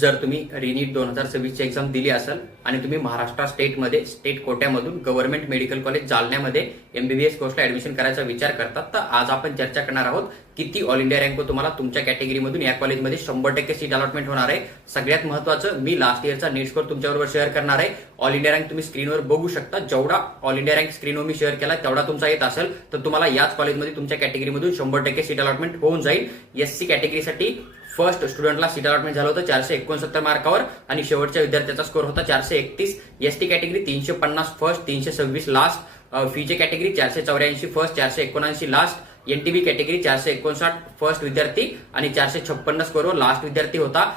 जर तुम्ही रिनीट 2026 ची एक्झाम दिली असेल आणि तुम्ही महाराष्ट्र स्टेटमध्ये स्टेट कोट्यामधून गव्हर्नमेंट मेडिकल कॉलेज जालन्यामध्ये एमबीबीएस कोर्सला ऍडमिशन करायचा विचार करतात, तर आज आपण चर्चा करणार आहोत किती ऑल इंडिया रँक तुम्हाला तुमच्या कॅटेगरीमधून या कॉलेजमध्ये 100% सीट अलॉटमेंट होणार आहे। सगळ्यात महत्त्वाचं, मी लास्ट इयरचा नीट स्कोर तुमच्याबरोबर शेअर करणार आहे। ऑल इंडिया रँक तुम्ही स्क्रीनवर बघू शकता, जेवढा ऑल इंडिया रँक स्क्रीनवर मी शेअर केला तेवढा तुमचा येत असेल तर तुम्हाला याच कॉलेजमध्ये तुमच्या कॅटेगरीमधून 100% सीट अलॉटमेंट होऊन जाईल। एससी कॅटेगरीसाठी फर्स्ट स्टुडंटला सीट अलॉटमेंट झालं होतं 469 मार्कावर आणि शेवटच्या विद्यार्थ्याचा स्कोर होता 431। ST category 350 first, 326 last. फीचे category 484 first, 479 last. NTB category 459 first विद्यार्थी आणि 456 स्कोरवर लास्ट विद्यार्थी होता।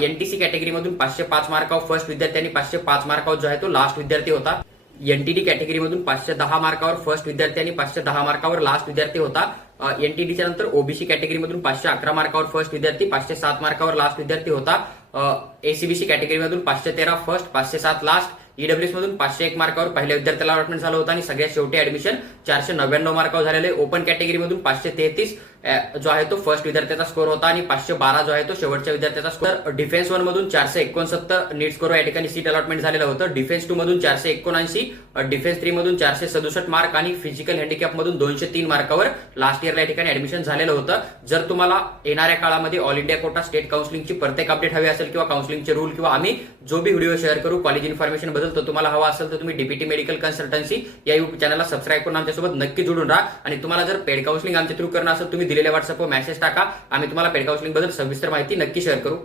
एनटीसी कॅटेगरीमधून 505 मार्कावर फर्स्ट विद्यार्थी आणि 505 मार्कावर जो आहे तो लास्ट विद्यार्थी होता। एनटीडी कॅटेगरीमधून 510 मार्कावर फर्स्ट विद्यार्थी आणि 510 मार्कावर लास्ट विद्यार्थी होता। एनटीडीच्या नंतर ओबीसी कॅटेगरीमधून 511 मार्कावर फर्स्ट विद्यार्थी, 507 मार्कावर लास्ट विद्यार्थी होता। एसीबीसी कॅटेगरीमधून 513 फर्स्ट, 507 लास्ट। ईडब्ल्यूएस मधून 501 मार्कावर पहिल्या विद्यार्थ्याला अलॉटमेंट झालं होतं आणि सगळ्यात शेवटी ऍडमिशन 499 मार्कावर झालेले। ओपन कॅटेगरीमधून 533 जो आहे तो फर्स्ट विद्यार्थ्याचा स्कोर होता आणि 512 जो आहे तो शेवटच्या विद्यार्थ्याचा स्कोर। डिफेन्स 1 मधून 469 नीट स्कोर या ठिकाणी सीट अलॉटमेंट झालेलं होतं। डिफेन्स 2 मधून 479, डिफेन्स 3 मधून 467 मार्क आणि फिजिकल हँडिकॅप मधून 203 मार्कावर लास्ट इयरला या ठिकाणी ऍडमिशन झालेलं होतं। जर तुम्हाला येणाऱ्या काळामध्ये ऑल इंडिया कोटा स्टेट काउन्सिलिंगची प्रत्येक अपडेट हवी असेल किंवा काउन्सिलिंगचे रूल किंवा आम्ही जो भी व्हिडिओ शेअर करू कॉलेज इन्फॉर्मेशन बद्दल, तर तुम्हाला हवा असेल तर तुम्ही डीपीटी मेडिकल कन्सल्टन्सी या युट्यूब चॅनलला सबस्क्राईब करून आमच्यासोबत नक्की जोडून राहा। आणि तुम्हाला जर पेड काउन्सिलिंग आमच्या थ्रू करणं असेल, तुम्ही दिलेल्या व्हॉट्सअपवर मेसेज टाका, आम्ही तुम्हाला पेड काउन्सिलिंग बद्दल सविस्तर माहिती नक्की शेअर करू।